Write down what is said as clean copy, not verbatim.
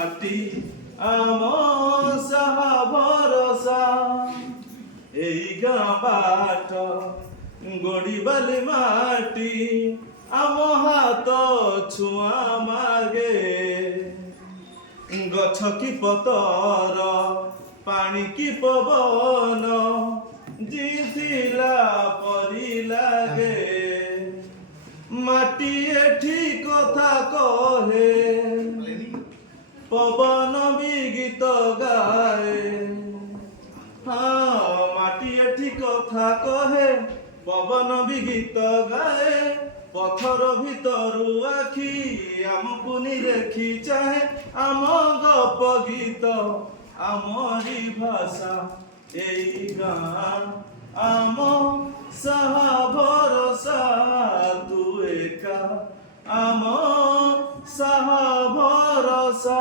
মাটি আম সাহা ভরসা এই গাঁ বাଟ গড়িবালি মাটি আম হাত ছুঁয়া মাগে গছ কি পতর পানি কি পবন জিଥିଲା পরি লাগে মাটি এଠି কথা কহে পবন भी গীত গাଏ हाँ माटी एठी कथा कहे पवन भी गीत गाए पथर भितरु आखि आमको देखी चाहे आम गप गीत आमरी भाषा एई गाँ आम साहा भरसा तू एका आम साहा भरसा।